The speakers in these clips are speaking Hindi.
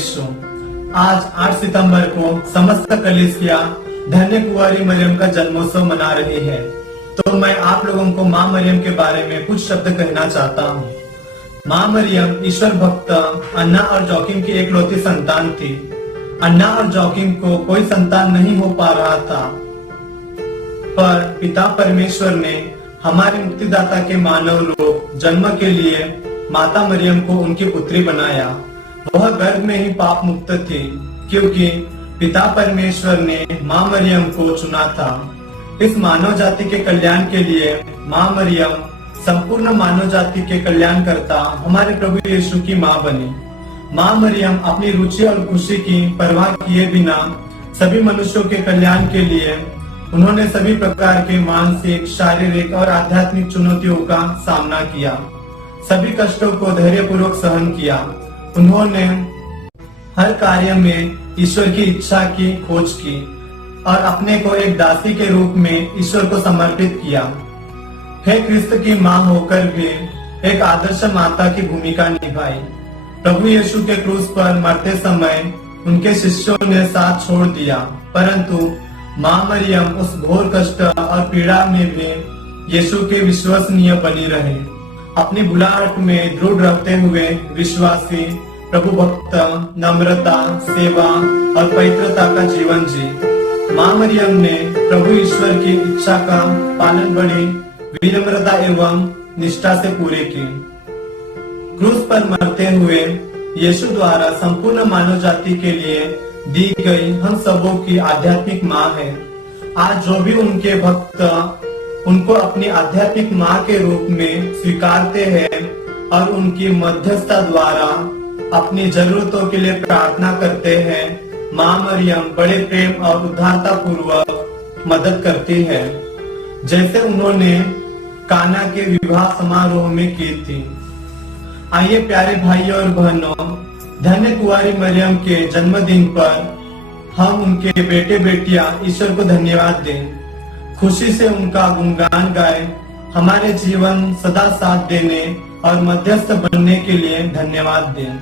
यीशु। आज 8 सितंबर को समस्त कलीसिया धन्य कुंवारी मरियम का जन्मोत्सव मना रही है। तो मैं आप लोगों को माँ मरियम के बारे में कुछ शब्द कहना चाहता हूँ। माँ मरियम ईश्वर भक्त अन्ना और जोकिम की एकलौती संतान थी। अन्ना और जोकिम को कोई संतान नहीं हो पा रहा था, पर पिता परमेश्वर ने हमारे मुक्तिदाता के मानव रूप जन्म के लिए माता मरियम को उनकी पुत्री बनाया। वह गर्भ में ही पाप मुक्त थी, क्योंकि पिता परमेश्वर ने माँ मरियम को चुना था। इस मानव जाति के कल्याण के लिए माँ मरियम संपूर्ण मानव जाति के कल्याण करता हमारे प्रभु यीशु की माँ बनी। माँ मरियम अपनी रुचि और खुशी की परवाह किए बिना सभी मनुष्यों के कल्याण के लिए उन्होंने सभी प्रकार के मानसिक, शारीरिक और आध्यात्मिक चुनौतियों का सामना किया। सभी कष्टों को धैर्यपूर्वक सहन किया। उन्होंने हर कार्य में ईश्वर की इच्छा की खोज की और अपने को एक दासी के रूप में ईश्वर को समर्पित किया। हे क्रिस्त की माँ होकर भी एक आदर्श माता की भूमिका निभाई। प्रभु यीशु के क्रूस पर मरते समय उनके शिष्यों ने साथ छोड़ दिया, परंतु माँ मरियम उस घोर कष्ट और पीड़ा में भी यीशु के विश्वसनीय बनी रहे। अपनी बुलाहट में दृढ़ रहते हुए विश्वासी, प्रभु भक्त, नम्रता, सेवा और पवित्रता का जीवन जी। माँ मरियम ने प्रभु ईश्वर की इच्छा का पालन बड़ी विनम्रता एवं निष्ठा से पूरे की। क्रूस पर मरते हुए यीशु द्वारा संपूर्ण मानव जाति के लिए दी गई हम सबों की आध्यात्मिक माँ है। आज जो भी उनके भक्त उनको अपनी आध्यात्मिक माँ के रूप में स्वीकारते हैं और उनकी मध्यस्थता द्वारा अपनी जरूरतों के लिए प्रार्थना करते हैं, माँ मरियम बड़े प्रेम और उदारता पूर्वक मदद करती है, जैसे उन्होंने काना के विवाह समारोह में की थी। आइए प्यारे भाइयों और बहनों, धन्य कुंवारी मरियम के जन्मदिन पर हम उनके बेटे बेटियां ईश्वर को धन्यवाद दें, खुशी से उनका गुणगान गाएं, हमारे जीवन सदा साथ देने और मध्यस्थ बनने के लिए धन्यवाद दें।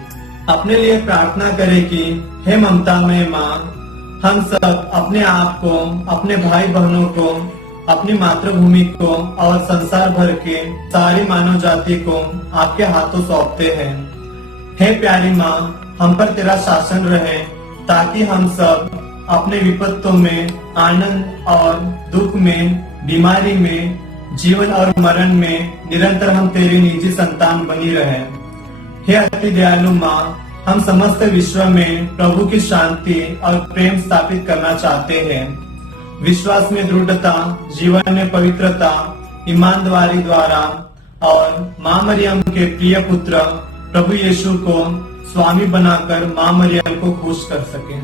अपने लिए प्रार्थना करें कि हे ममतामय माँ, हम सब अपने आप को, अपने भाई बहनों को, अपनी मातृभूमि को और संसार भर के सारी मानव जाति को आपके हाथों सौंपते हैं। हे प्यारी माँ, हम पर तेरा शासन रहे, ताकि हम सब अपने विपत्तों में, आनंद और दुख में, बीमारी में, जीवन और मरण में निरंतर हम तेरी निजी संतान बनी रहे। हे अति दयालु माँ, हम समस्त विश्व में प्रभु की शांति और प्रेम स्थापित करना चाहते हैं। विश्वास में दृढ़ता, जीवन में पवित्रता, ईमानदारी द्वारा और माँ मरियम के प्रिय पुत्र प्रभु यीशु को स्वामी बनाकर माँ मरियम को खुश कर सके।